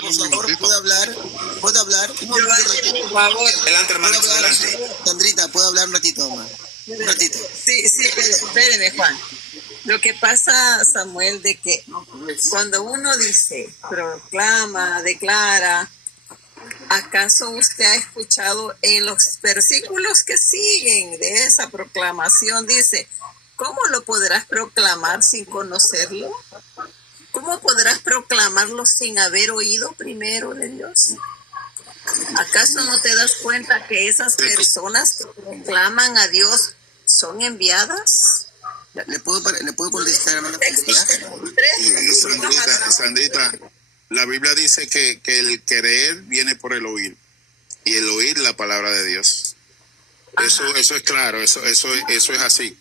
por favor, ¿puedo hablar? ¿Puedo hablar? Por favor. Adelante, hermano, adelante. Sandrita, ¿puedo hablar un ratito más? Un ratito. Sí, espéreme, Juan. Lo que pasa, Samuel, de que cuando uno dice, proclama, declara, ¿acaso usted ha escuchado en los versículos que siguen de esa proclamación? Dice, ¿cómo lo podrás proclamar sin conocerlo? ¿Cómo podrás proclamarlo sin haber oído primero de Dios? ¿Acaso no te das cuenta que esas personas que proclaman a Dios son enviadas? ¿Le puedo contestar, hermana? Sandrita, la Biblia dice que el querer viene por el oír, y el oír la palabra de Dios. Eso es claro, eso es así.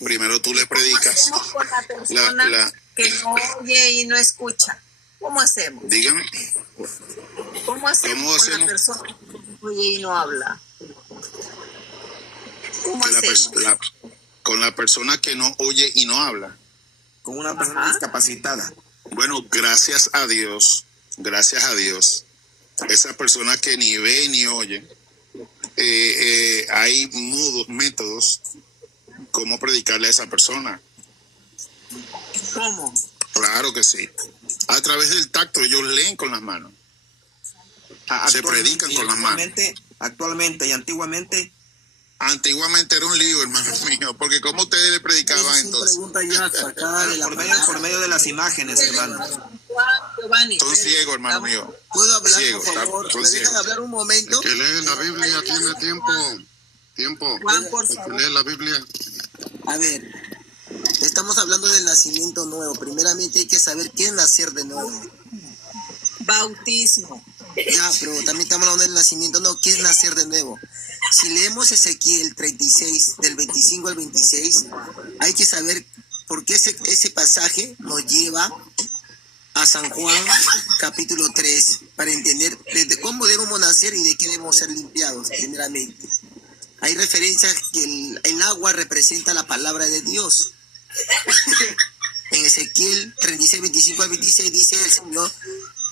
Primero tú le predicas. ¿Cómo hacemos con la persona que no oye y no escucha? ¿Cómo hacemos? Dígame. ¿Cómo hacemos con la persona que no oye y no habla? ¿Cómo hacemos? Con la persona que no oye y no habla. Con una persona discapacitada. Bueno, gracias a Dios, esa persona que ni ve ni oye, hay métodos cómo predicarle a esa persona. ¿Cómo? Claro que sí. A través del tacto, ellos leen con las manos. Se predican con las manos. Actualmente y antiguamente. Antiguamente era un lío, hermano mío, porque ¿cómo ustedes le predicaban entonces? Por medio de las imágenes, hermano. Son ciegos, hermano mío. ¿Puedo hablar, ciego, por favor? ¿Me dejan hablar un momento? El que lee la Biblia tiene tiempo. Juan, por El que favor. lee la Biblia. A ver, estamos hablando del nacimiento nuevo. Primeramente hay que saber qué es nacer de nuevo. Bautismo. Ya, pero también estamos hablando del nacimiento nuevo. ¿Qué es nacer de nuevo? Si leemos Ezequiel 36, del 25 al 26, hay que saber por qué ese pasaje nos lleva a San Juan, capítulo 3, para entender desde cómo debemos nacer y de qué debemos ser limpiados, primeramente. Hay referencias que el agua representa la palabra de Dios. En Ezequiel 36, 25 al 26 dice el Señor,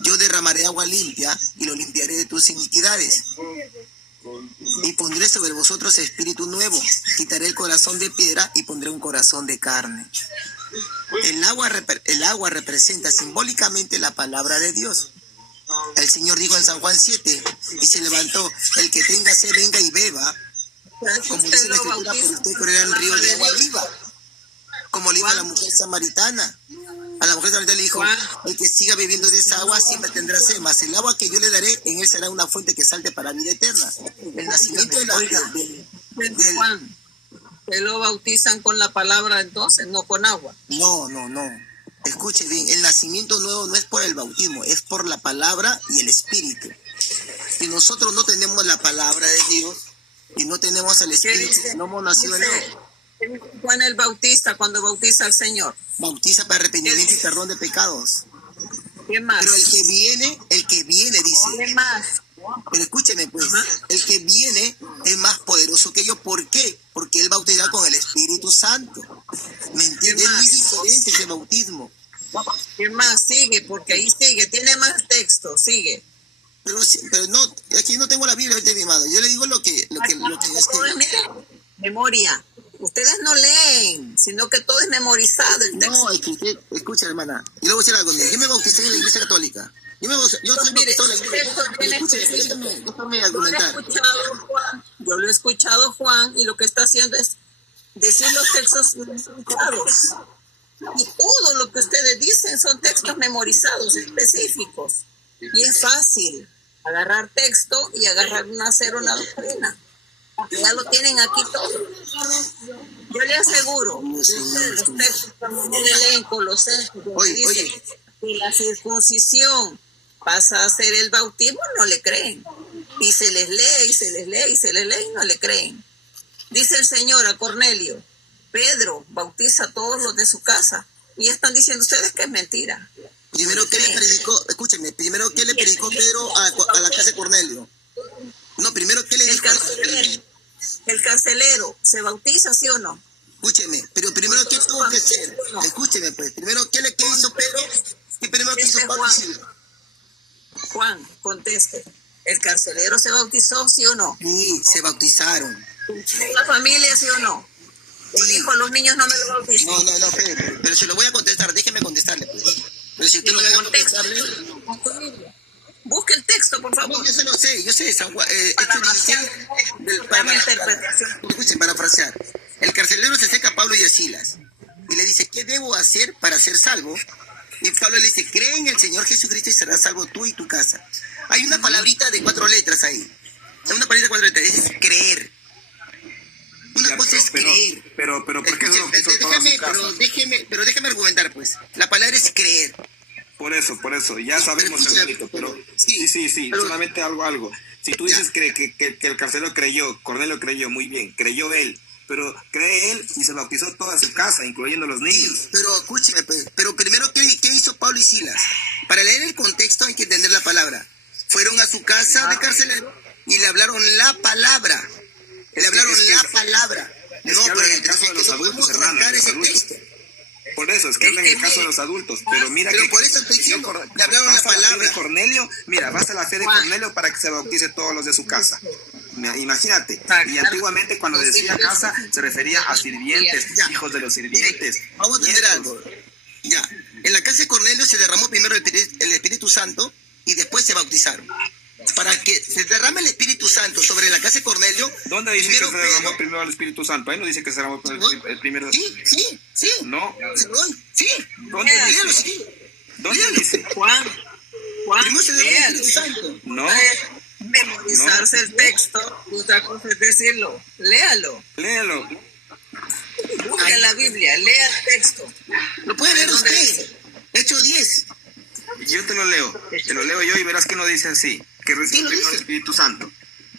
yo derramaré agua limpia y lo limpiaré de tus iniquidades. Y pondré sobre vosotros espíritu nuevo, quitaré el corazón de piedra y pondré un corazón de carne. El agua representa simbólicamente la palabra de Dios. El Señor dijo en San Juan 7, y se levantó, el que tenga sed venga y beba, como dice la Escritura, por usted correrá el río de agua viva, como le dijo a la mujer samaritana. A la mujer samaritana le dijo, el que siga bebiendo de esa agua siempre tendrá sed, mas el agua que yo le daré, en él será una fuente que salte para vida eterna. El nacimiento de la Juan, ¿se lo bautizan con la palabra entonces, no con agua? No. Escuche bien, el nacimiento nuevo no es por el bautismo, es por la palabra y el espíritu. Si nosotros no tenemos la palabra de Dios y no tenemos el espíritu, no hemos nacido de nuevo. Juan el Bautista cuando bautiza al Señor. Bautiza para arrepentimiento y perdón de pecados. ¿Qué más? Pero el que viene dice. ¿Qué más? Pero escúcheme pues, el que viene es más poderoso que yo. ¿Por qué? Porque él bautiza con el Espíritu Santo. ¿Me entiendes? Es muy diferente ese bautismo. ¿Qué más? Sigue, porque ahí sigue. Tiene más texto, sigue. Pero no, aquí no tengo la Biblia de mi hermano. Yo le digo lo que memoria. Ustedes no leen, sino que todo es memorizado el texto. No, es que usted, escucha, hermana, yo le voy a decir algo. Yo me bauticé en la Iglesia Católica. Yo soy bautizado en la Iglesia. Déjame argumentar. Yo lo he escuchado, Juan, y lo que está haciendo es decir los textos memorizados. Y todo lo que ustedes dicen son textos memorizados, específicos. Y es fácil agarrar texto y agarrar una doctrina. Ya lo tienen aquí todo. Yo le aseguro, los textos como leen Colosenses, dice que la circuncisión pasa a ser el bautismo, no le creen. Y se les lee, y se les lee, y se les lee, y no le creen. Dice el Señor a Cornelio, Pedro bautiza a todos los de su casa. Y están diciendo ustedes que es mentira. Primero, ¿qué le predicó? Escúchenme, primero, ¿qué le predicó Pedro a la casa de Cornelio? No, primero, ¿qué le dijo? El carcelero, ¿se bautiza, sí o no? Escúcheme, pero primero, ¿qué tuvo que hacer? Escúcheme, pues. Primero, ¿qué hizo Pedro? ¿Qué primero que hizo Pablo? Juan, conteste. ¿El carcelero se bautizó, sí o no? Sí, se bautizaron. ¿La familia, sí o no? ¿O dijo, a los niños no me lo bautizan? No, pero se lo voy a contestar, déjeme contestarle, pues. Pero si usted no me va a contestarle... Busque el texto, por favor. No, yo se lo sé, yo sé, San Juan, Interpretación. Escuchen, parafrasear. El carcelero se acerca a Pablo y a Silas y le dice, ¿qué debo hacer para ser salvo? Y Pablo le dice, cree en el Señor Jesucristo y serás salvo tú y tu casa. Hay una palabrita de 4 letras ahí. Hay una palabrita de 4 letras, es creer. Una Ya, cosa es creer. Pero, ¿por qué se lo quiso toda su casa? Déjeme argumentar, pues. La palabra es creer. Por eso, ya sabemos, escucha, hermanito, pero sí, pero- solamente algo. Si tú dices que el carcelero creyó, Cornelio creyó, muy bien, creyó él, pero cree él y se bautizó toda su casa, incluyendo los niños. Sí, pero escúcheme, pues, pero primero, ¿qué hizo Pablo y Silas? Para leer el contexto hay que entender la palabra. Fueron a su casa de carcelero y le hablaron la palabra. Le hablaron la palabra. Es No, que pero habla en el caso de los adultos, hermano, arrancar en los ese adultos. texto. Por eso, es que habla en el caso de los adultos, pero mira Pero que... por eso estoy diciendo, le hablaron la basta la fe palabra. de Cornelio, mira, basta la fe de Cornelio para que se bautice todos los de su casa. Imagínate, y antiguamente cuando decía casa, se refería a sirvientes, Ya. hijos de los sirvientes. Vamos a entender nietos. algo. Ya, en la casa de Cornelio se derramó primero el Espíritu Santo y después se bautizaron. Para que se derrame el Espíritu Santo sobre la casa de Cornelio... ¿Dónde dice que se primero derramó Pedro- primero el Espíritu Santo? Ahí no dice que se derramó el primero. Sí. No. Sí. ¿Dónde Léalo, dice? sí. ¿Dónde Léalo. dice? Juan, Primero se derrama el léalo. Espíritu Santo. No. Memorizarse el texto, otra cosa es decirlo. Léalo. Léelo. Busca la Biblia, lea el texto. Lo puede leer ¿Dónde usted. dice? Hechos 10. Yo te lo leo yo y verás que no dice así, que recibe Sí, lo primero el dice. Espíritu Santo.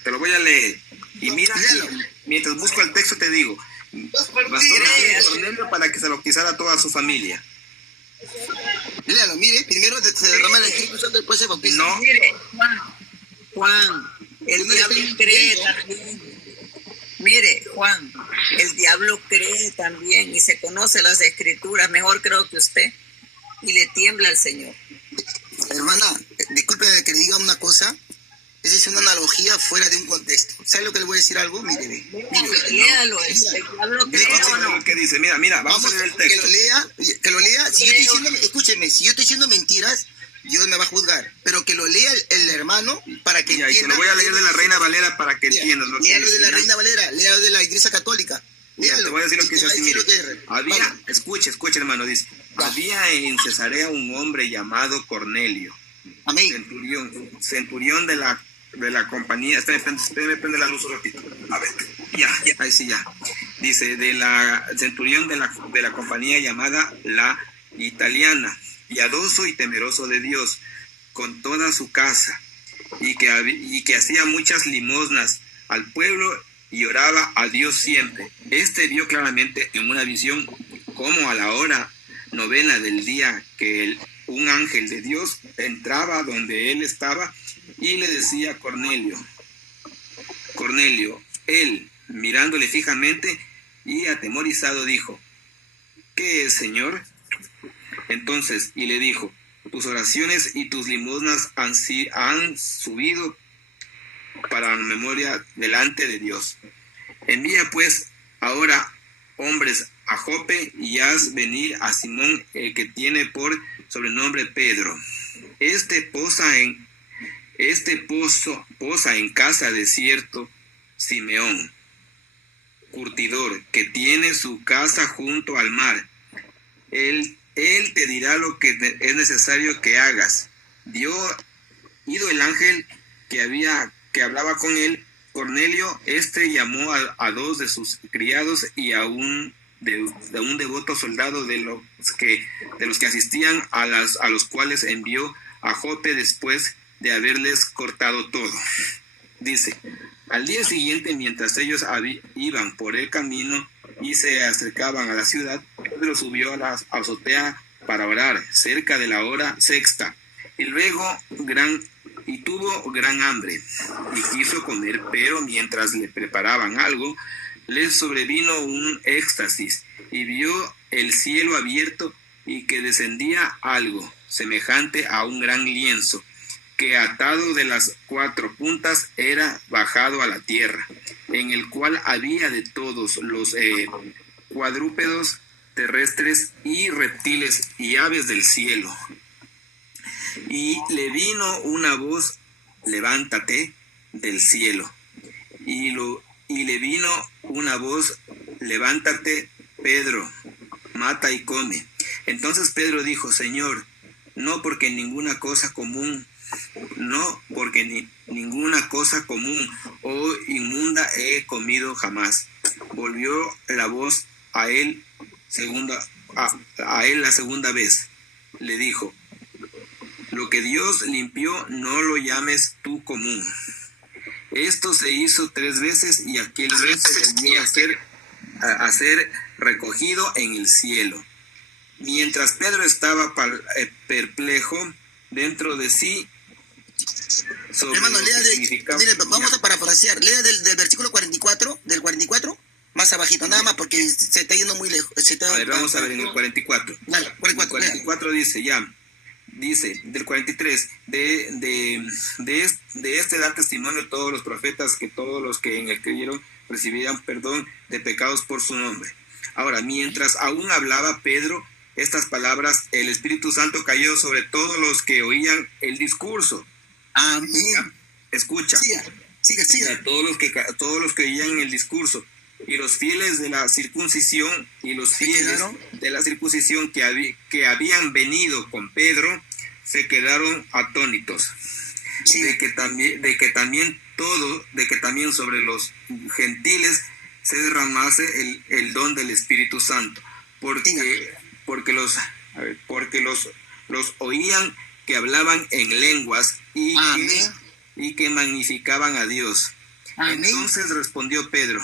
Te lo voy a leer. Y mira, Léalo. mientras busco el texto te digo, bastó la fe de Cornelio para que se bautizara toda su familia. Léalo, mire, primero se derrama el Espíritu Santo, después se bautiza. No. Mire, Juan, el Yo no le diablo estoy cree entendiendo. también. Mire, Juan, el diablo cree también y se conoce las escrituras, mejor creo que usted, y le tiembla al Señor. Hermana, disculpe que le diga una cosa. Esa es una analogía fuera de un contexto. ¿Sabe lo que le voy a decir algo? Mire. Léalo, el diablo cree Vamos o a ver no. lo que dice. Mira, vamos a leer el texto. Que lo lea. Si yo estoy diciendo, escúcheme, si yo estoy diciendo mentiras, Dios me va a juzgar. Pero que lo lea el hermano para que Ya, y te entienda. lo voy a leer de la Reina Valera para que entiendas lo que Léalo dice. de la ¿ya? Reina Valera, léalo de la Iglesia Católica. Mira, te voy a decir lo que dice así, mire. Había, Vamos. escucha, hermano, dice, Va. había en Cesarea un hombre llamado Cornelio, Amén. centurión de la compañía, espérame, prende la luz un ratito. A ver, ya, ahí sí ya. Dice, centurión de la compañía llamada La Italiana, piadoso y temeroso de Dios, con toda su casa, y que hacía muchas limosnas al pueblo y oraba a Dios siempre. Este vio claramente en una visión como a la hora 9 del día que un ángel de Dios entraba donde él estaba y le decía a Cornelio. Él, mirándole fijamente y atemorizado, dijo, ¿qué es, Señor? Entonces, y le dijo, tus oraciones y tus limosnas han subido para la memoria delante de Dios. Envía pues ahora hombres a Jope y haz venir a Simón, el que tiene por sobrenombre Pedro. Este posa en casa de cierto Simeón, curtidor, que tiene su casa junto al mar. Él te dirá lo que es necesario que hagas. Ido el ángel que hablaba con él, Cornelio, llamó a 2 de sus criados y a un devoto soldado de los que asistían, a los cuales envió a Jope después de haberles cortado todo. Dice, al día siguiente, mientras ellos iban por el camino y se acercaban a la ciudad, Pedro subió a la azotea para orar cerca de la hora 6, y tuvo gran hambre y quiso comer, pero mientras le preparaban algo, le sobrevino un éxtasis y vio el cielo abierto y que descendía algo semejante a un gran lienzo que atado de las 4 puntas era bajado a la tierra, en el cual había de todos los cuadrúpedos terrestres y reptiles y aves del cielo. Y le vino una voz, levántate, del cielo. Y le vino una voz, levántate, Pedro, mata y come. Entonces Pedro dijo, Señor, no porque ninguna cosa común o inmunda he comido jamás. Volvió la voz a él la segunda vez. Le dijo, lo que Dios limpió no lo llames tú común. Esto se hizo 3 veces y aquel se volvió a ser recogido en el cielo. Mientras Pedro estaba perplejo dentro de sí sobre Hermano, lo lea que significaba. mire, vamos a parafrasear, lea del versículo 44, del 44, más abajito, nada más, porque se está yendo muy lejos. A ver, vamos a ver en el 44. Dale, 44, El 44 dice, dice, del 43, de este da testimonio todos los profetas, que todos los que en él creyeron recibirán perdón de pecados por su nombre. Ahora, mientras aún hablaba Pedro estas palabras, el Espíritu Santo cayó sobre todos los que oían el discurso. Amén. Escucha. Sigue. A todos los que oían el discurso. Y los fieles de la circuncisión que habían venido con Pedro se quedaron atónitos. Sí. De que también sobre los gentiles se derramase el don del Espíritu Santo, porque los oían que hablaban en lenguas y que magnificaban a Dios. Amén. Entonces respondió Pedro,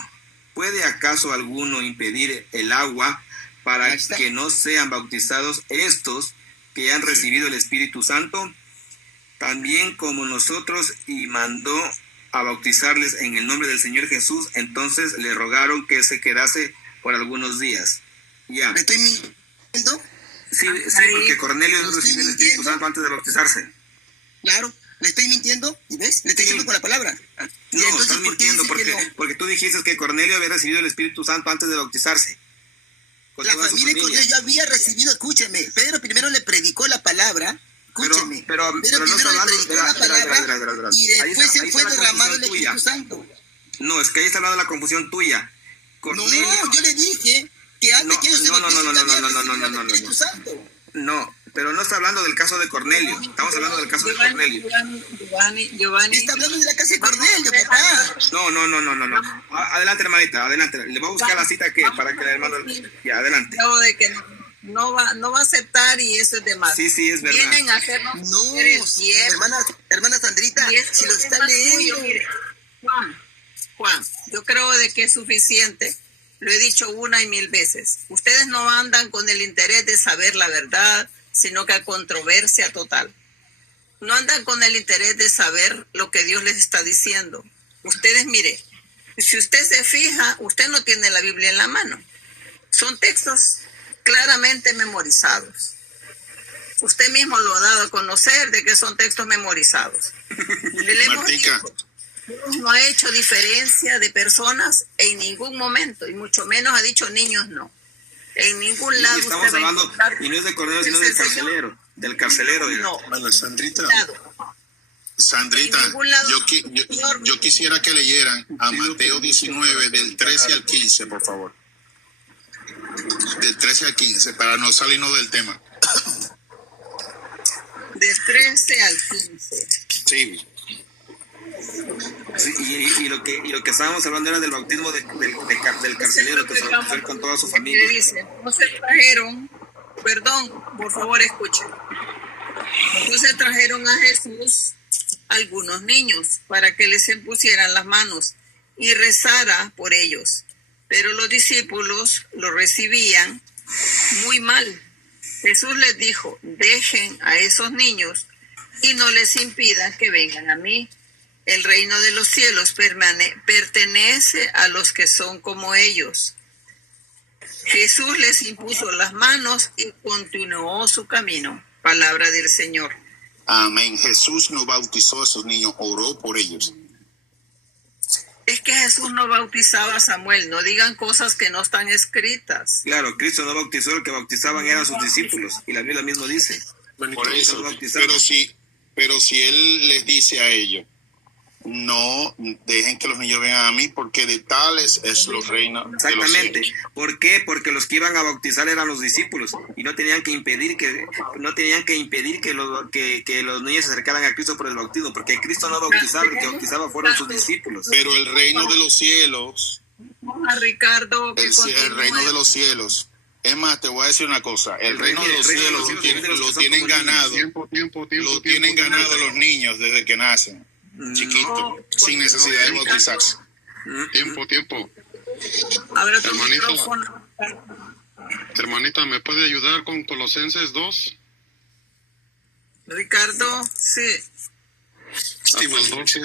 ¿puede acaso alguno impedir el agua para que no sean bautizados estos que han recibido el Espíritu Santo? También como nosotros, y mandó a bautizarles en el nombre del Señor Jesús. Entonces le rogaron que se quedase por algunos días. ¿Me estoy mintiendo? Sí, porque Cornelio no recibió el Espíritu Santo antes de bautizarse. Claro, le estoy mintiendo, ¿y ves? Le estoy diciendo con la palabra. No, estás mintiendo porque tú dijiste que Cornelio había recibido el Espíritu Santo antes de bautizarse. La familia de Cornelio ya había recibido, escúcheme, Pedro primero le predicó la palabra, escúcheme. Pero no está hablando, y después se fue derramado el Espíritu Santo. No, es que ahí está hablando de la confusión tuya. Cornelio, no, yo le dije que antes que ellos se bautizaran el Espíritu Santo. No, pero no está hablando del caso de Cornelio. Estamos hablando del caso de Cornelio. Giovanni. Está hablando de la casa de Cornelio, papá. No. Adelante, hermanita, adelante. Le voy a buscar la cita para que el hermano... Ya, adelante. De que no va a aceptar y eso es de más. Sí, es verdad. Vienen a hacernos... No, hermana Sandrita, si lo está leyendo. Juan, yo creo de que es suficiente. Lo he dicho 1 y 1000 veces. Ustedes no andan con el interés de saber la verdad, sino que a controversia total. No andan con el interés de saber lo que Dios les está diciendo. Ustedes, mire, si usted se fija, usted no tiene la Biblia en la mano. Son textos claramente memorizados. Usted mismo lo ha dado a conocer de que son textos memorizados. Martica. Dios no ha hecho diferencia de personas en ningún momento, y mucho menos ha dicho niños no. En ningún lado. Y estamos hablando, y no es de Cornelio, sino del carcelero. Del carcelero. No. Bueno, Sandrita, yo quisiera que leyeran a Mateo 19, del 13 al 15, por favor. Del 13 al 15, para no salirnos del tema. Del 13 al 15. Sí. Y lo que estábamos hablando era del bautismo del carcelero que se va a hacer con toda su familia. Dice, no se trajeron, por favor escuchen. Entonces trajeron a Jesús algunos niños para que les impusieran las manos y rezara por ellos. Pero los discípulos lo recibían muy mal. Jesús les dijo, dejen a esos niños y no les impidan que vengan a mí. El reino de los cielos pertenece a los que son como ellos. Jesús les impuso las manos y continuó su camino. Palabra del Señor. Amén. Jesús no bautizó a esos niños, oró por ellos. Es que Jesús no bautizaba a Samuel. No digan cosas que no están escritas. Claro, Cristo no bautizó, lo que bautizaban eran sus discípulos. Y la Biblia mismo dice. Por eso, pero si él les dice a ellos, no dejen que los niños vengan a mí, porque de tales es los reinos de los Exactamente. cielos. ¿Por qué? Porque los que iban a bautizar eran los discípulos y no tenían que impedir que los niños se acercaran a Cristo por el bautismo, porque Cristo no bautizaba, el que bautizaba fueron sus discípulos. Pero el reino de los cielos, A Ricardo, que el reino de los cielos, es más, te voy a decir una cosa, el reino de los cielos lo tienen ganado, lo tienen ganado los niños desde que nacen, chiquitos, sin necesidad de bautizarse. Tiempo. Abre tu Hermanito. micrófono. Hermanita, ¿me puede ayudar con Colosenses 2? Ricardo, sí. Hasta el 12.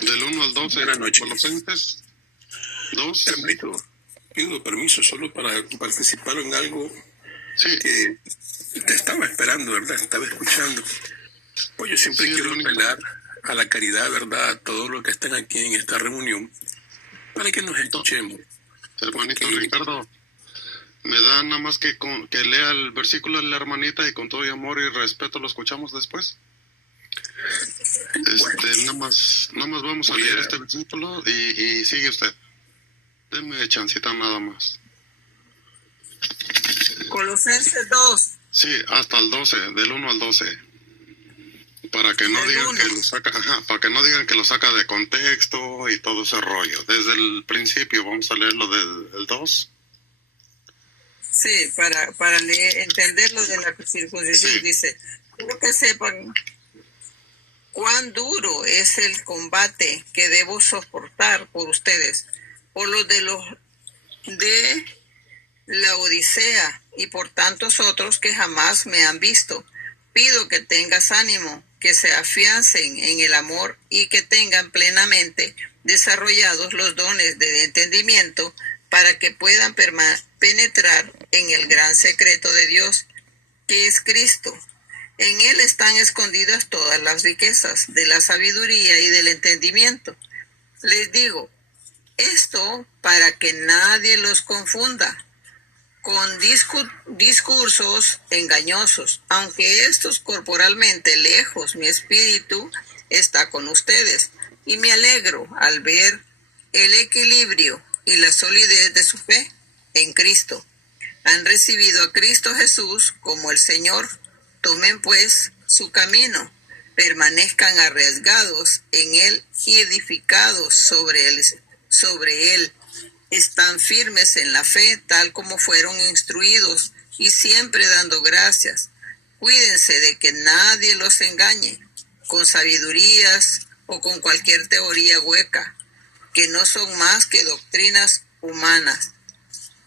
Del 1 al 12. Buenas noches. Colosenses 2. Hermanito, pido permiso solo para participar en algo Sí. que te estaba esperando, ¿verdad? Estaba escuchando. Pues yo siempre Sí, quiero hermanito. apelar a la caridad, ¿verdad? A todos los que están aquí en esta reunión, para que nos escuchemos. Hermanito Ok. Ricardo, me da nada más que lea el versículo de la hermanita y con todo amor y respeto lo escuchamos después. Nada más vamos a Voy leer a- este versículo y sigue usted. Deme chancita nada más. Colosenses 2. Sí, hasta el 12, del 1 al 12. Para que no Del digan 1. que lo saca, para que no digan que lo saca de contexto y todo ese rollo. Desde el principio vamos a leerlo del 2. Sí, para entender lo de la circuncisión, Sí. dice, quiero que sepan cuán duro es el combate que debo soportar por ustedes, por los de la Odisea y por tantos otros que jamás me han visto. Pido que tengas ánimo, que se afiancen en el amor y que tengan plenamente desarrollados los dones de entendimiento para que puedan penetrar en el gran secreto de Dios, que es Cristo. En Él están escondidas todas las riquezas de la sabiduría y del entendimiento. Les digo esto para que nadie los confunda con discursos engañosos. Aunque estos corporalmente lejos, mi espíritu está con ustedes y me alegro al ver el equilibrio y la solidez de su fe en Cristo. Han recibido a Cristo Jesús como el Señor. Tomen pues su camino, permanezcan arriesgados en Él y edificados sobre Él. Están firmes en la fe, tal como fueron instruidos, y siempre dando gracias. Cuídense de que nadie los engañe con sabidurías o con cualquier teoría hueca, que no son más que doctrinas humanas,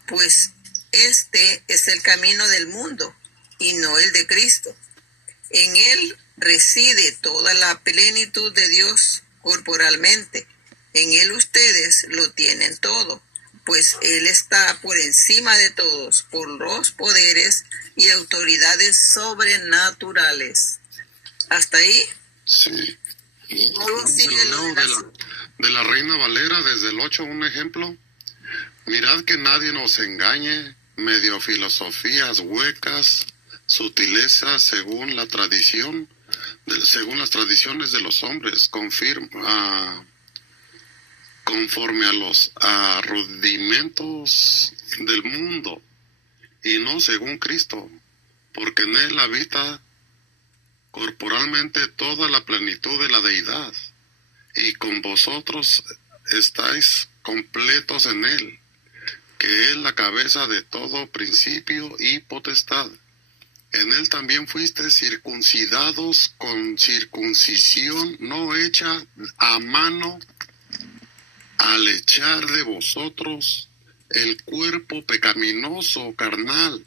pues este es el camino del mundo y no el de Cristo. En Él reside toda la plenitud de Dios corporalmente. En Él ustedes lo tienen todo, pues Él está por encima de todos, por los poderes y autoridades sobrenaturales. ¿Hasta ahí? Sí. Luego sigue lo de De la Reina Valera, desde el 8, un ejemplo. Mirad que nadie nos engañe, medio filosofías huecas, sutilezas según la tradición, según las tradiciones de los hombres, conforme a los rudimentos del mundo, y no según Cristo, porque en Él habita corporalmente toda la plenitud de la deidad, y con vosotros estáis completos en Él, que es la cabeza de todo principio y potestad. En Él también fuisteis circuncidados con circuncisión no hecha a mano, al echar de vosotros el cuerpo pecaminoso carnal,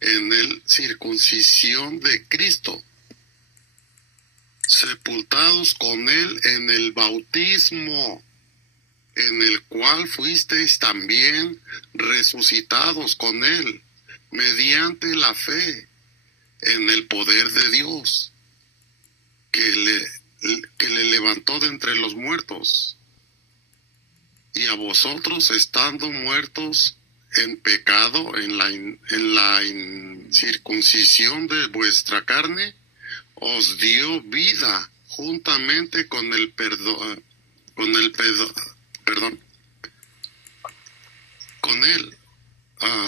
en Él circuncisión de Cristo, sepultados con Él en el bautismo, en el cual fuisteis también resucitados con Él, mediante la fe en el poder de Dios, levantó de entre los muertos. Y a vosotros, estando muertos en pecado, en la incircuncisión de vuestra carne, os dio vida juntamente con el perdón, con él,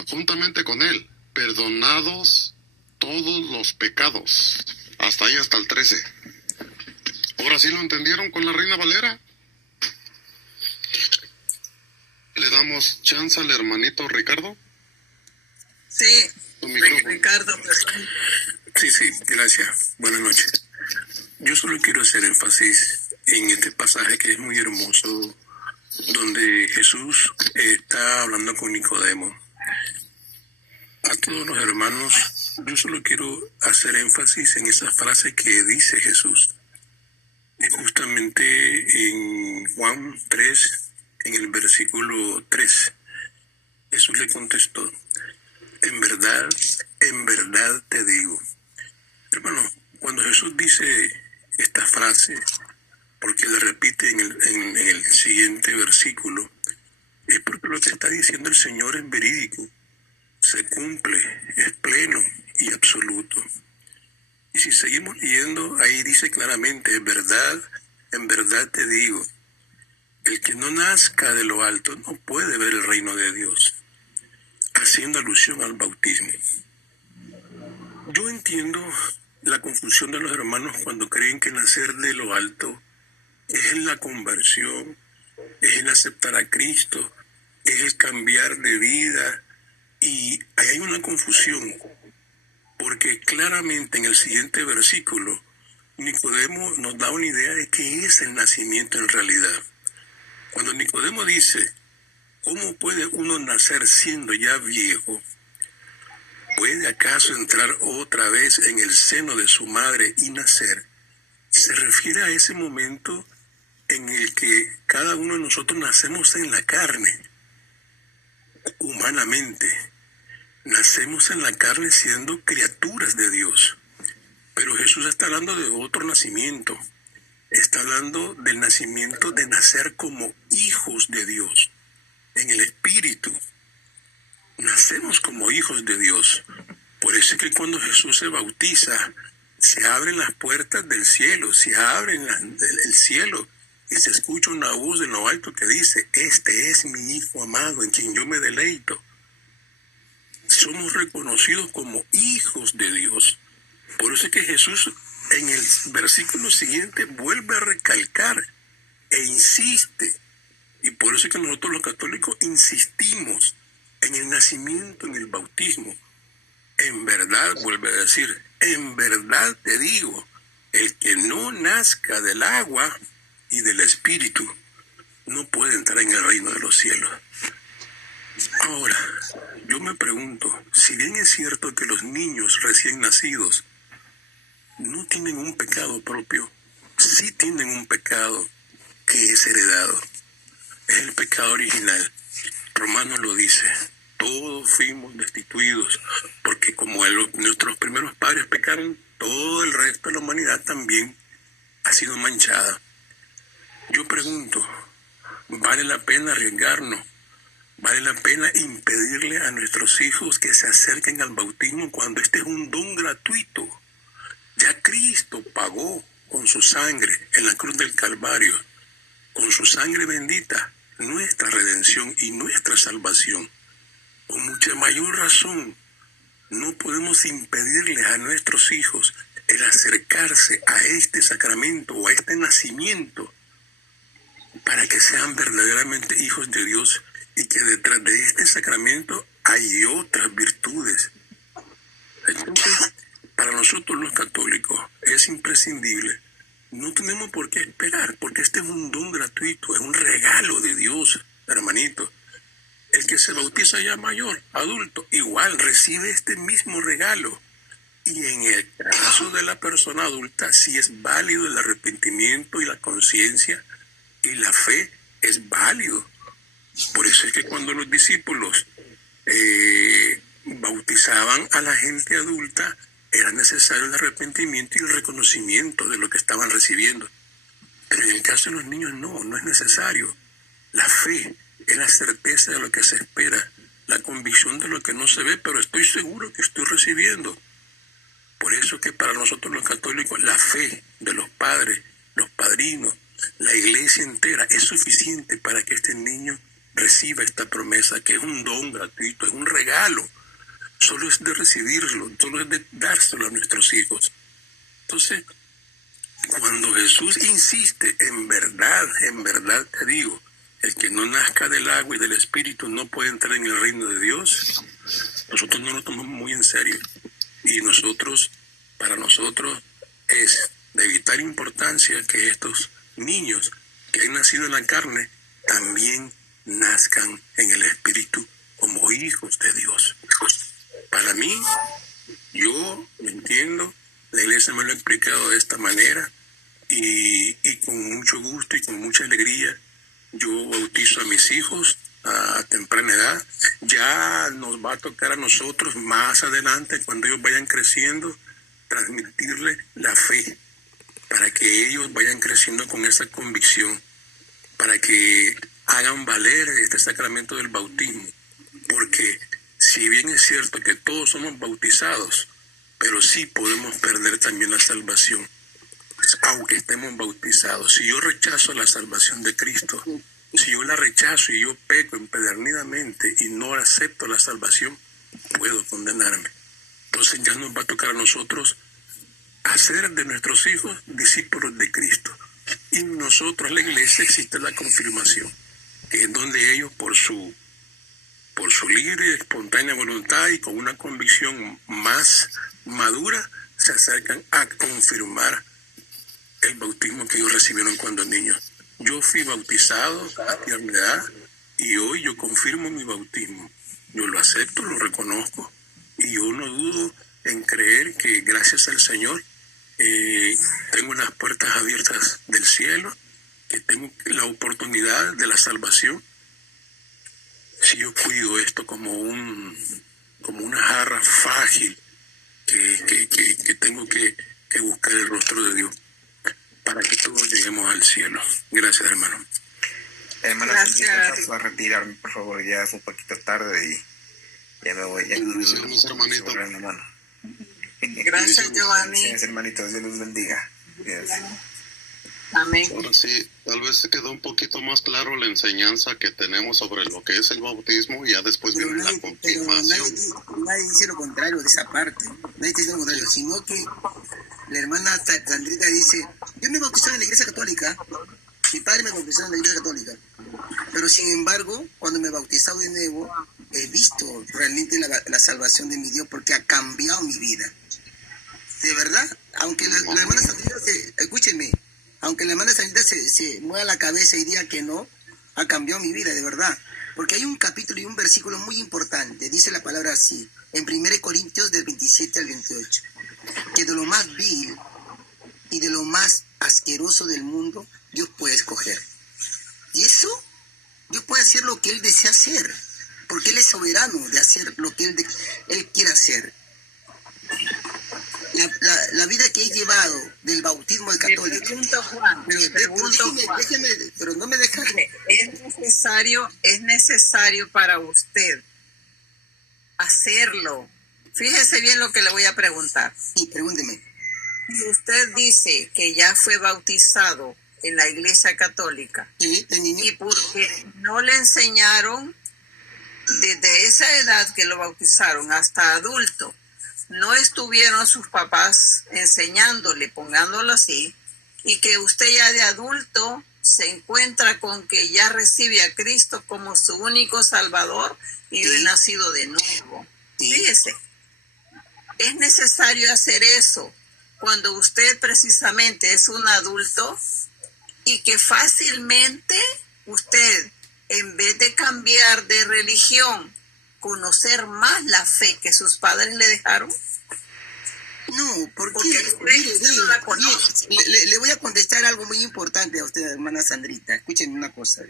juntamente con él, perdonados todos los pecados. Hasta ahí, hasta el 13. ¿Ahora sí lo entendieron con la Reina Valera? ¿Le damos chance al hermanito Ricardo? Sí, Tu micrófono. Ricardo. Sí, gracias. Buenas noches. Yo solo quiero hacer énfasis en este pasaje que es muy hermoso, donde Jesús está hablando con Nicodemo. A todos los hermanos, yo solo quiero hacer énfasis en esa frase que dice Jesús. Justamente en Juan 3, en el versículo 3, Jesús le contestó: en verdad te digo. Hermano, cuando Jesús dice esta frase, porque la repite en el siguiente versículo, es porque lo que está diciendo el Señor es verídico, se cumple, es pleno y absoluto. Y si seguimos leyendo, ahí dice claramente: en verdad te digo, el que no nazca de lo alto no puede ver el reino de Dios, haciendo alusión al bautismo. Yo entiendo la confusión de los hermanos cuando creen que nacer de lo alto es en la conversión, es el aceptar a Cristo, es el cambiar de vida, y ahí hay una confusión, porque claramente en el siguiente versículo Nicodemo nos da una idea de qué es el nacimiento en realidad. Cuando Nicodemo dice: ¿cómo puede uno nacer siendo ya viejo? ¿Puede acaso entrar otra vez en el seno de su madre y nacer? Se refiere a ese momento en el que cada uno de nosotros nacemos en la carne, humanamente. Nacemos en la carne siendo criaturas de Dios. Pero Jesús está hablando de otro nacimiento. Está hablando del nacimiento de nacer como hijos de Dios, en el Espíritu. Nacemos como hijos de Dios. Por eso es que cuando Jesús se bautiza, se abren las puertas del cielo, se abren el cielo, y se escucha una voz en lo alto que dice: este es mi Hijo amado, en quien yo me deleito. Somos reconocidos como hijos de Dios. Por eso es que Jesús en el versículo siguiente vuelve a recalcar e insiste. Y por eso es que nosotros los católicos insistimos en el nacimiento, en el bautismo. En verdad, vuelve a decir, en verdad te digo, el que no nazca del agua y del Espíritu no puede entrar en el reino de los cielos. Ahora, yo me pregunto, si bien es cierto que los niños recién nacidos no tienen un pecado propio, sí tienen un pecado que es heredado. Es el pecado original. Romanos lo dice: todos fuimos destituidos, porque como nuestros primeros padres pecaron, todo el resto de la humanidad también ha sido manchada. Yo pregunto, ¿vale la pena arriesgarnos? ¿Vale la pena impedirle a nuestros hijos que se acerquen al bautismo cuando este es un don gratuito? Ya Cristo pagó con su sangre en la cruz del Calvario, con su sangre bendita, nuestra redención y nuestra salvación. Con mucha mayor razón, no podemos impedirles a nuestros hijos el acercarse a este sacramento o a este nacimiento para que sean verdaderamente hijos de Dios, y que detrás de este sacramento hay otras virtudes. Entonces, para nosotros los católicos es imprescindible. No tenemos por qué esperar, porque este es un don gratuito, es un regalo de Dios, hermanito. El que se bautiza ya mayor, adulto, igual recibe este mismo regalo. Y en el caso de la persona adulta, sí es válido el arrepentimiento y la conciencia, y la fe es válido. Por eso es que cuando los discípulos bautizaban a la gente adulta, era necesario el arrepentimiento y el reconocimiento de lo que estaban recibiendo. Pero en el caso de los niños no es necesario. La fe es la certeza de lo que se espera, la convicción de lo que no se ve, pero estoy seguro que estoy recibiendo. Por eso que para nosotros los católicos la fe de los padres, los padrinos, la iglesia entera es suficiente para que este niño reciba esta promesa, que es un don gratuito, es un regalo. Solo es de recibirlo, solo es de dárselo a nuestros hijos. Entonces, cuando Jesús insiste, en verdad te digo, el que no nazca del agua y del Espíritu no puede entrar en el reino de Dios, nosotros no lo tomamos muy en serio. Y para nosotros es de vital importancia que estos niños que han nacido en la carne también nazcan en el Espíritu como hijos de Dios. Para mí, yo lo entiendo, la iglesia me lo ha explicado de esta manera y con mucho gusto y con mucha alegría yo bautizo a mis hijos a temprana edad. Ya nos va a tocar a nosotros más adelante, cuando ellos vayan creciendo, transmitirles la fe, para que ellos vayan creciendo con esa convicción, para que hagan valer este sacramento del bautismo. Porque si bien es cierto que todos somos bautizados, pero sí podemos perder también la salvación, aunque estemos bautizados. Si yo rechazo la salvación de Cristo, si yo la rechazo y yo peco empedernidamente y no acepto la salvación, puedo condenarme. Entonces ya nos va a tocar a nosotros hacer de nuestros hijos discípulos de Cristo. Y nosotros, la iglesia, existe la confirmación, que es donde ellos por su libre y espontánea voluntad y con una convicción más madura se acercan a confirmar el bautismo que ellos recibieron cuando niños. Yo fui bautizado a tierna edad y hoy yo confirmo mi bautismo. Yo lo acepto, lo reconozco y yo no dudo en creer que gracias al Señor tengo unas puertas abiertas del cielo, que tengo la oportunidad de la salvación. Si yo cuido esto como una jarra frágil que tengo que buscar el rostro de Dios para que todos lleguemos al cielo. Gracias, hermano. Hermana, Gracias. voy a retirarme, por favor, ya es un poquito tarde y ya me voy. Bendiciones, hermanito. Gracias, Giovanni. Bendiciones, hermanitos, Dios los bendiga. Cuídense. Amén. Ahora sí, tal vez se quedó un poquito más claro la enseñanza que tenemos sobre lo que es el bautismo y ya después Pero viene la nadie confirmación. dice lo contrario de esa parte. Nadie dice lo contrario, sino que la hermana Sandrita dice, yo me bauticé en la iglesia católica, mi padre me bautizó en la iglesia católica, pero sin embargo, cuando me he bautizado de nuevo, he visto realmente la salvación de mi Dios porque ha cambiado mi vida. De verdad, aunque la hermana Sandrita escúchenme, aunque la hermana Sandrita se mueva la cabeza y diga que no, ha cambiado mi vida, de verdad. Porque hay un capítulo y un versículo muy importante, dice la palabra así, en 1 Corintios del 27 al 28, que de lo más vil y de lo más asqueroso del mundo, Dios puede escoger. Y eso, Dios puede hacer lo que Él desea hacer, porque Él es soberano de hacer lo que Él quiere hacer. La vida que he llevado del bautismo de católico. Te pregunto, Juan, Pero no me dejan. es necesario para usted hacerlo. Fíjese bien lo que le voy a preguntar. Sí, pregúnteme. Si usted dice que ya fue bautizado en la iglesia católica, Sí, de niño. y porque no le enseñaron desde esa edad que lo bautizaron hasta adulto, no estuvieron sus papás enseñándole, pongándolo así, y que usted ya de adulto se encuentra con que ya recibe a Cristo como su único Salvador y Sí. nacido de nuevo. Sí. Fíjese, es necesario hacer eso cuando usted precisamente es un adulto y que fácilmente usted, en vez de cambiar de religión, conocer más la fe que sus padres le dejaron. No, porque Usted no la conoce. le voy a contestar algo muy importante a usted, hermana Sandrita. Escúchenme una cosa.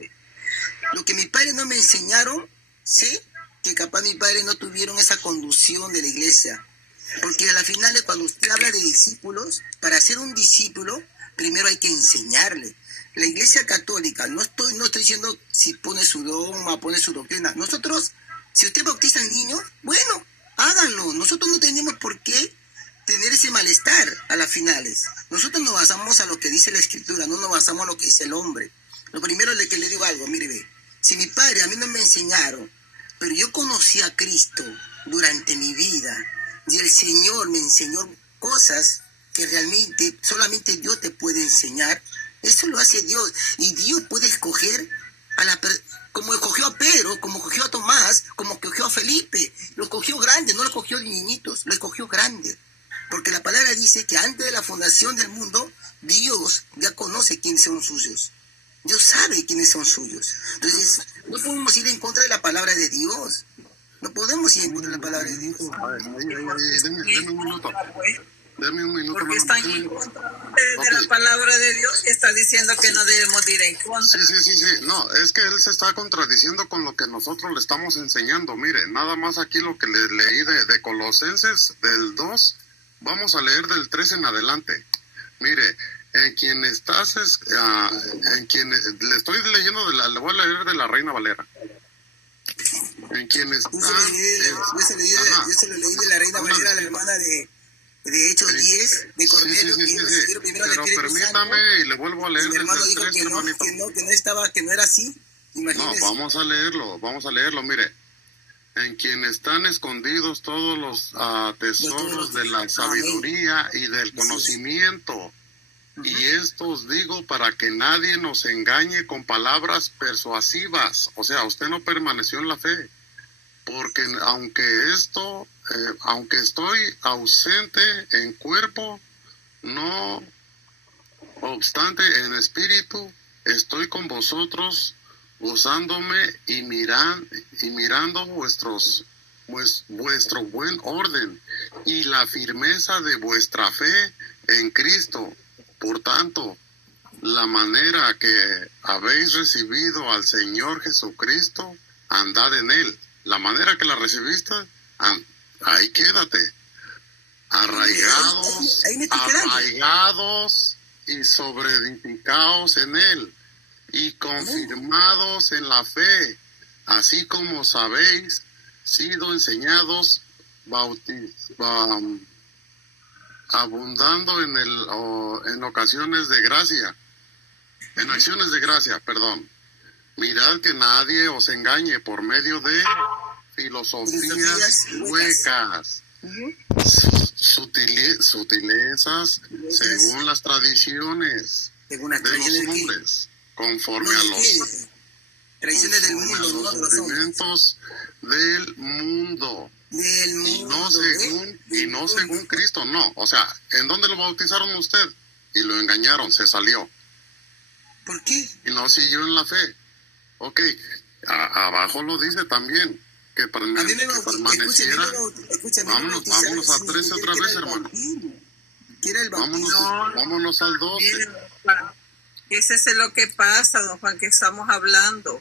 Lo que mis padres no me enseñaron, sí, que capaz mis padres no tuvieron esa conducción de la iglesia. Porque a la final, cuando usted habla de discípulos, para ser un discípulo, primero hay que enseñarle. la Iglesia Católica, no estoy diciendo si pone su dogma, pone su doctrina. Nosotros, si usted bautiza al niño, bueno, háganlo. Nosotros no tenemos por qué tener ese malestar a las finales. Nosotros nos basamos a lo que dice la Escritura, no nos basamos a lo que dice el hombre. Lo primero es que le digo algo, mire, ve, si mi padre a mí no me enseñaron, pero yo conocí a Cristo durante mi vida y el Señor me enseñó cosas que realmente solamente Dios te puede enseñar. Eso lo hace Dios. Y Dios puede escoger como escogió a Pedro, como escogió a Tomás, como escogió a Felipe. Lo escogió grande, no lo escogió de niñitos, lo escogió grande. Porque la palabra dice que antes de la fundación del mundo, Dios ya conoce quiénes son suyos. Dios sabe quiénes son suyos. Entonces, no podemos ir en contra de la palabra de Dios. No podemos ir en contra de la palabra de Dios. Deme un minuto. Deme un minuto. Porque están en contra de la palabra de Dios y está diciendo que no debemos ir en contra. Sí. No, es que él se está contradiciendo con lo que nosotros le estamos enseñando. Mire, nada más aquí lo que le leí de Colosenses del 2, vamos a leer del 3 en adelante. Mire, en quien estás, en quien le estoy leyendo, le voy a leer de la Reina Valera. En quien está... Yo se lo leí de la Reina Valera a la hermana de Hechos 10, de Cornelio, sí. Pero permítame y le vuelvo a leer. Mi hermano dijo que no era así. Imagínese. No, vamos a leerlo, mire. En quien están escondidos todos los tesoros de la sabiduría y del conocimiento. Y esto os digo para que nadie nos engañe con palabras persuasivas. O sea, usted no permaneció en la fe. Porque aunque estoy ausente en cuerpo, no obstante en espíritu, estoy con vosotros, gozándome y mirando vuestro buen orden y la firmeza de vuestra fe en Cristo. Por tanto, la manera que habéis recibido al Señor Jesucristo, andad en él. La manera que la recibiste, ahí quédate. Arraigados y sobreedificados en él y confirmados en la fe, así como sabéis, sido enseñados, abundando en ocasiones de gracia, en acciones de gracia, perdón. Mirad que nadie os engañe por medio de filosofías huecas, sutilezas según las tradiciones de los hombres, conforme a los tradiciones del mundo, rudimentos del mundo. Y no según Cristo, no. O sea, ¿en dónde lo bautizaron usted? Y lo engañaron, se salió. ¿Por qué? Y no siguió en la fe. Ok, abajo lo dice también, que permaneciera. Vámonos a 13 otra vez, hermano. Vámonos al 12. Ese es lo que pasa, don Juan, que estamos hablando.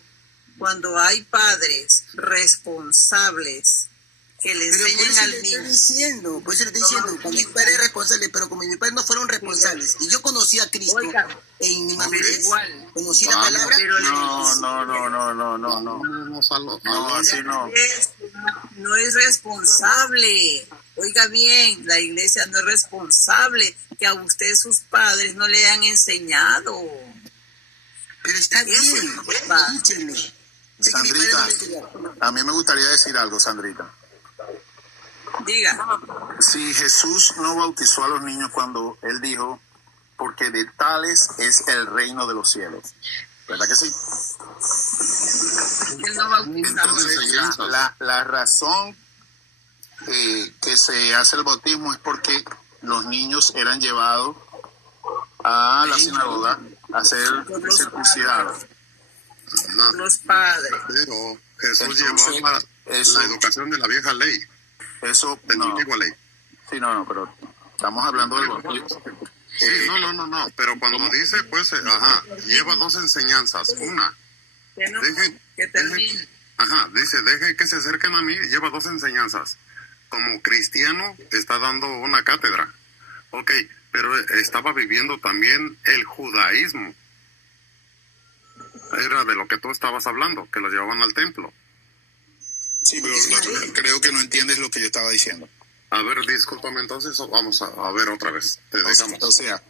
Cuando hay padres responsables que le enseñan al niño. Por eso le estoy diciendo, con mis padres responsables, pero como mis padres no fueron responsables, y yo conocí a Cristo en mi madurez, conocí la palabra. No, así no. No es responsable. Oiga bien, la iglesia no es responsable que a usted sus padres no le han enseñado. Pero está bien, escúchenme. Sandrita, a mí me gustaría decir algo, Sandrita. Diga. Si Jesús no bautizó a los niños cuando él dijo, porque de tales es el reino de los cielos, ¿verdad que sí? Él no bautizó. Entonces, la razón que se hace el bautismo es porque los niños eran llevados a la sinagoga a ser circuncidados. Los padres. Pero Jesús llevó la educación de la vieja ley. Eso de la antigua ley. Sí, no, pero estamos hablando del bautismo. Sí, no, pero cuando dice, pues, lleva dos enseñanzas. Una, dejen que se acerquen a mí, lleva dos enseñanzas. Como cristiano está dando una cátedra. Ok, pero estaba viviendo también el judaísmo. era de lo que tú estabas hablando, que los llevaban al templo. Sí, pero creo que no entiendes lo que yo estaba diciendo. A ver, discúlpame entonces, vamos a ver otra vez. O sea,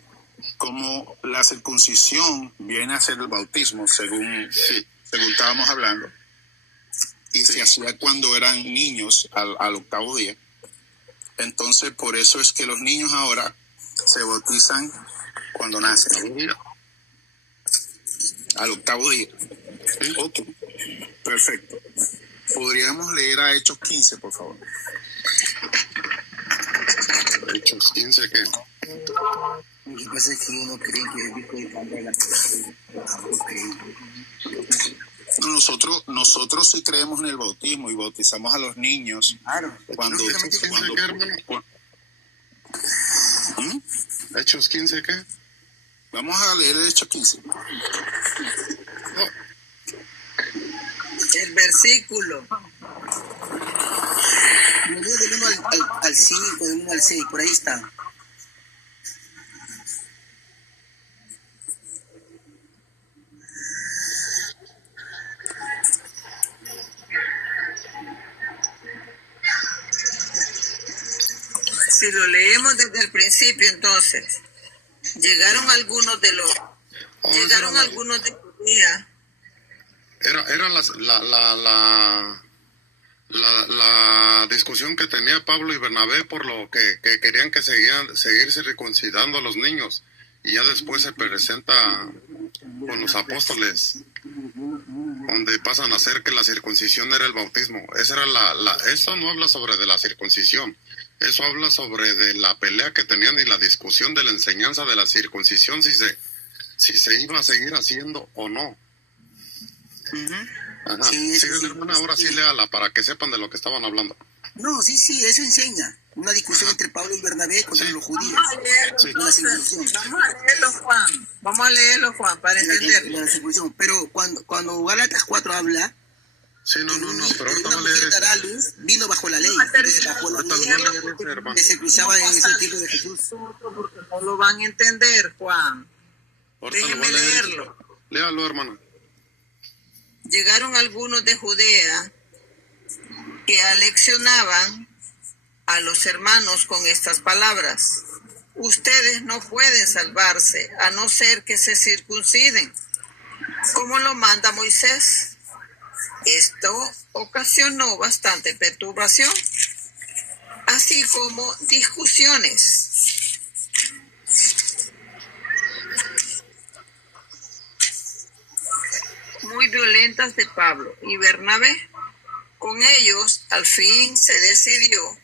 como la circuncisión viene a ser el bautismo, según estábamos hablando, y se hacía cuando eran niños al octavo día. Entonces, por eso es que los niños ahora se bautizan cuando nacen. Al octavo día. Sí. Ok, perfecto. ¿Podríamos leer a Hechos 15, por favor? Hechos 15, ¿qué? Lo que pasa es que uno cree que el hijo de Pablo es Nosotros sí creemos en el bautismo y bautizamos a los niños. Claro. Cuando ¿Mm? ¿Hechos 15, qué? Vamos a leer el Hechos 15. El versículo. Me voy del 1 al 5, del 1 al 6, por ahí está. Si lo leemos desde el principio, entonces, llegaron algunos de Judea. Era la discusión que tenía Pablo y Bernabé por lo que querían que seguir circuncidando a los niños, y ya después se presenta con los apóstoles, donde pasan a hacer que la circuncisión era el bautismo. Esa era eso no habla sobre de la circuncisión, eso habla sobre de la pelea que tenían y la discusión de la enseñanza de la circuncisión, si se iba a seguir haciendo o no. Ajá. Sí, hermana, ahora sí léala para que sepan de lo que estaban hablando. No, sí, eso enseña. Una discusión entre Pablo y Bernabé contra los judíos. Vamos a leerlo, Juan, para entenderlo. Pero cuando Gálatas 4 habla, sí, no, pero ahorita va a leer leer dará luz, vino bajo la ley. Bajo la ley que se cruzaba en ese tiempo de Jesús. Porque no lo van a entender, Juan. Déjeme leerlo. Léalo, hermano. Llegaron algunos de Judea que aleccionaban a los hermanos con estas palabras: ustedes no pueden salvarse a no ser que se circunciden, como lo manda Moisés. Esto ocasionó bastante perturbación, así como discusiones. Muy violentas de Pablo y Bernabé. Con ellos, al fin se decidió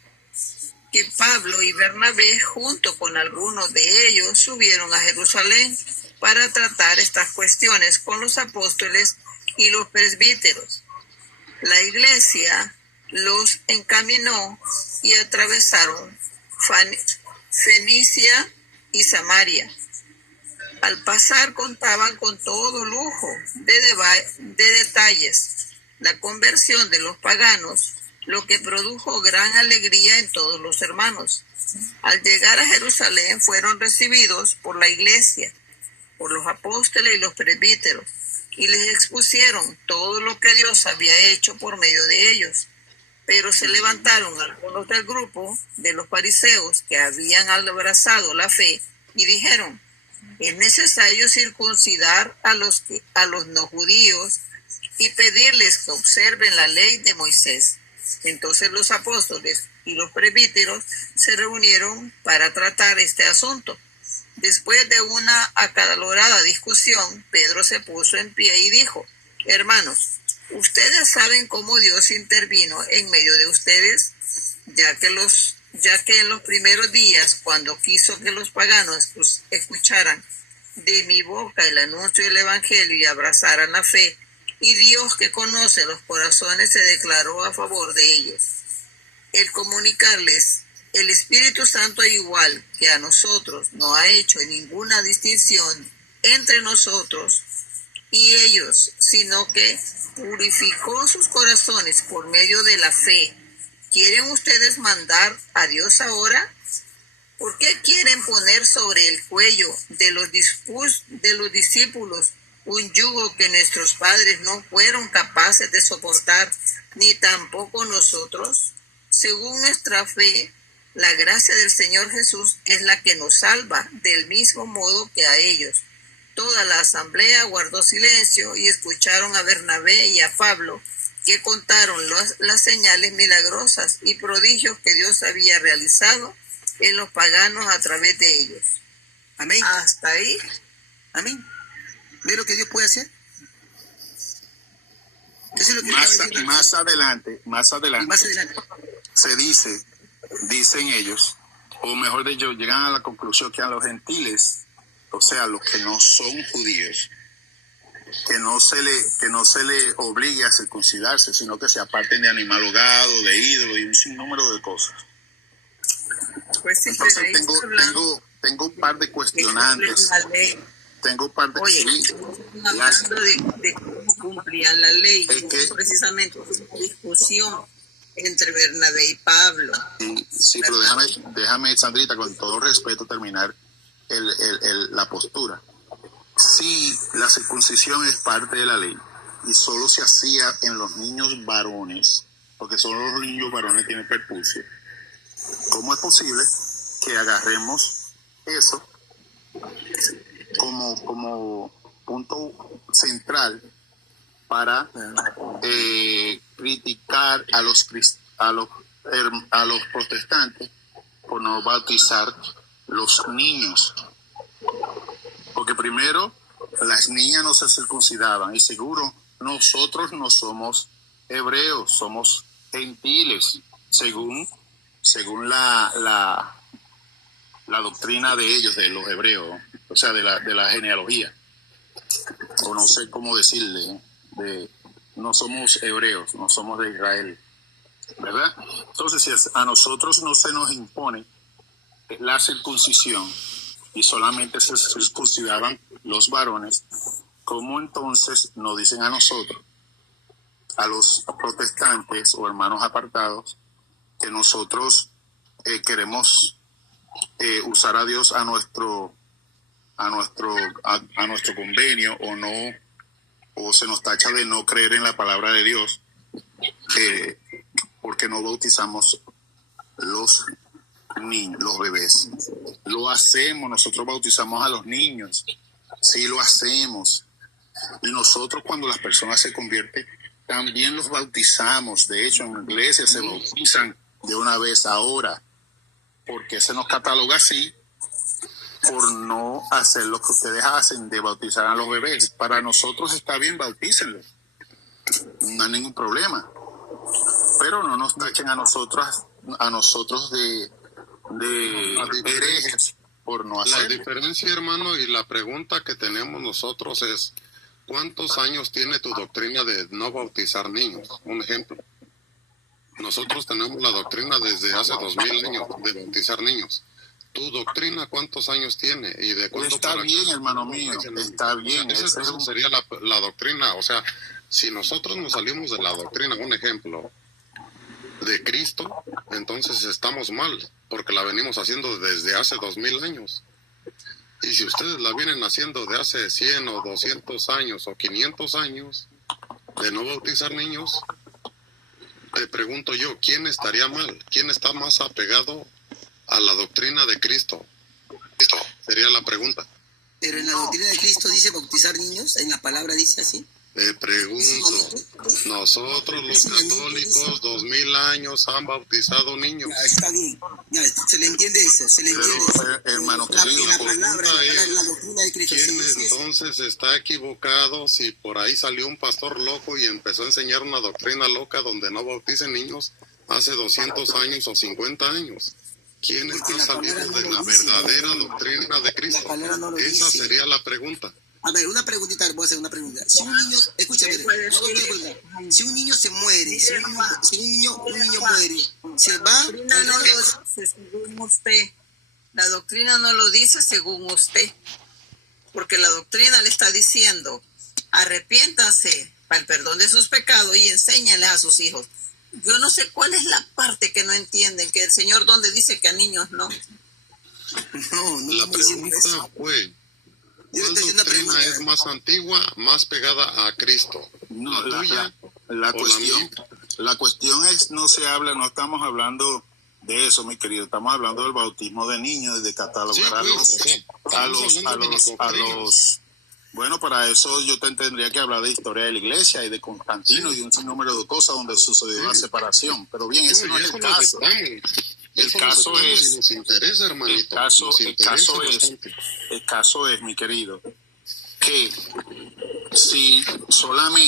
que Pablo y Bernabé, junto con algunos de ellos, subieron a Jerusalén para tratar estas cuestiones con los apóstoles y los presbíteros. La iglesia los encaminó y atravesaron Fenicia y Samaria. Al pasar contaban con todo lujo de detalles la conversión de los paganos, lo que produjo gran alegría en todos los hermanos. Al llegar a Jerusalén fueron recibidos por la iglesia, por los apóstoles y los presbíteros, y les expusieron todo lo que Dios había hecho por medio de ellos. Pero se levantaron algunos del grupo de los fariseos que habían abrazado la fe y dijeron: es necesario circuncidar a los no judíos y pedirles que observen la ley de Moisés. Entonces los apóstoles y los presbíteros se reunieron para tratar este asunto. Después de una acalorada discusión, Pedro se puso en pie y dijo: hermanos, ustedes saben cómo Dios intervino en medio de ustedes, ya que en los primeros días, cuando quiso que los paganos escucharan de mi boca el anuncio del evangelio y abrazaran la fe, y Dios, que conoce los corazones, se declaró a favor de ellos. El comunicarles el Espíritu Santo, igual que a nosotros, no ha hecho ninguna distinción entre nosotros y ellos, sino que purificó sus corazones por medio de la fe. ¿Quieren ustedes mandar a Dios ahora? ¿Por qué quieren poner sobre el cuello de los discípulos un yugo que nuestros padres no fueron capaces de soportar, ni tampoco nosotros. Según nuestra fe, la gracia del Señor Jesús es la que nos salva, del mismo modo que a ellos. Toda la asamblea guardó silencio y escucharon a Bernabé y a Pablo, que contaron las señales milagrosas y prodigios que Dios había realizado en los paganos a través de ellos. Amén. Hasta ahí. Amén. ¿Ve lo que Dios puede hacer? Eso es lo que Más adelante, Y más adelante. se dicen ellos, o mejor dicho, llegan a la conclusión que a los gentiles, o sea, los que no son judíos, que no se le obligue a circuncidarse, sino que se aparten de animal hogado, de ídolo y un sinnúmero de cosas. Pues sí, Entonces ahí está hablando tengo un par de que cuestionantes. cumplen la ley. Tengo un par de... Oye, sí, hablando de cómo cumplían la ley, Es que- precisamente una discusión entre Bernabé y Pablo. sí, pero déjame, Sandrita, con todo respeto, terminar la postura. Sí, la circuncisión es parte de la ley y solo se hacía en los niños varones, porque solo los niños varones tienen perpucio. ¿Cómo es posible que agarremos eso como punto central para criticar a los protestantes por no bautizar los niños? Porque primero, las niñas no se circuncidaban y seguro nosotros no somos hebreos, somos gentiles, según la doctrina de ellos, de los hebreos, o sea, de la genealogía, o no sé cómo decirle, no somos hebreos, no somos de Israel, ¿verdad? Entonces, si a nosotros no se nos impone la circuncisión y solamente se circuncidaban los varones, ¿cómo entonces nos dicen a nosotros, a los protestantes o hermanos apartados, que nosotros queremos usar a Dios a nuestro convenio, o no, o se nos tacha de no creer en la palabra de Dios, porque no bautizamos los niños, los bebés? Lo hacemos, nosotros bautizamos a los niños, sí lo hacemos, y nosotros cuando las personas se convierten también los bautizamos. De hecho, en la iglesia se bautizan de una vez ahora. ¿Por qué se nos cataloga así? Por no hacer lo que ustedes hacen, de bautizar a los bebés. Para nosotros está bien, bautícenlos, no hay ningún problema, pero no nos tachen a nosotros de herejes por no La hacerlo. diferencia, hermano, y la pregunta que tenemos nosotros es, ¿cuántos años tiene tu doctrina de no bautizar niños? Un ejemplo. Nosotros tenemos la doctrina desde hace 2000 años de bautizar niños. ¿Tu doctrina cuántos años tiene? ¿Y de cuándo Está para bien, acá? hermano mío, está bien. O sea, esa sería la doctrina. O sea, si nosotros nos salimos de la doctrina, un ejemplo, de Cristo, entonces estamos mal, porque la venimos haciendo desde hace 2000 años. Y si ustedes la vienen haciendo de hace 100 o 200 años o 500 años de no bautizar niños, te pregunto yo, ¿quién estaría mal? ¿Quién está más apegado a la doctrina de Cristo? Esto sería la pregunta. Pero en la doctrina de Cristo dice bautizar niños, en la palabra dice así. Te pregunto, nosotros los católicos 2000 años han bautizado niños. Ya, está bien, ya, se le entiende eso, se le entiende eso. Pero, hermano La querido, palabra, la doctrina de Cristo. ¿Quién Sí, sí, sí. entonces está equivocado si por ahí salió un pastor loco y empezó a enseñar una doctrina loca donde no bauticen niños hace 200 años o 50 años? ¿Quién Porque está la palabra saliendo no de lo la dice. verdadera doctrina de Cristo? La palabra no lo Esa dice. sería la pregunta. A ver, una preguntita, voy a hacer una pregunta. Si un niño, escúchame, si un niño se muere, si un niño muere, se va. La doctrina no lo dice según usted. La doctrina no lo dice según usted. Porque la doctrina le está diciendo, arrepiéntanse para el perdón de sus pecados y enséñenles a sus hijos. Yo no sé cuál es la parte que no entienden, que el Señor donde dice que a niños no. No La estamos diciendo eso. pregunta fue, Yo ¿cuál estoy haciendo una doctrina pregunta. es más antigua, más pegada a Cristo? No, ¿La tuya la o cuestión, mía? la cuestión es, no estamos hablando de eso, mi querido, estamos hablando del bautismo de niños y de catalogar Sí, pues, a los bueno, para eso yo tendría que hablar de historia de la iglesia y de Constantino y de un sinnúmero de cosas donde sucedió la separación, pero bien, ese no es el caso. El caso es, nos interesa, hermanito. el caso es, mi querido, que si solamente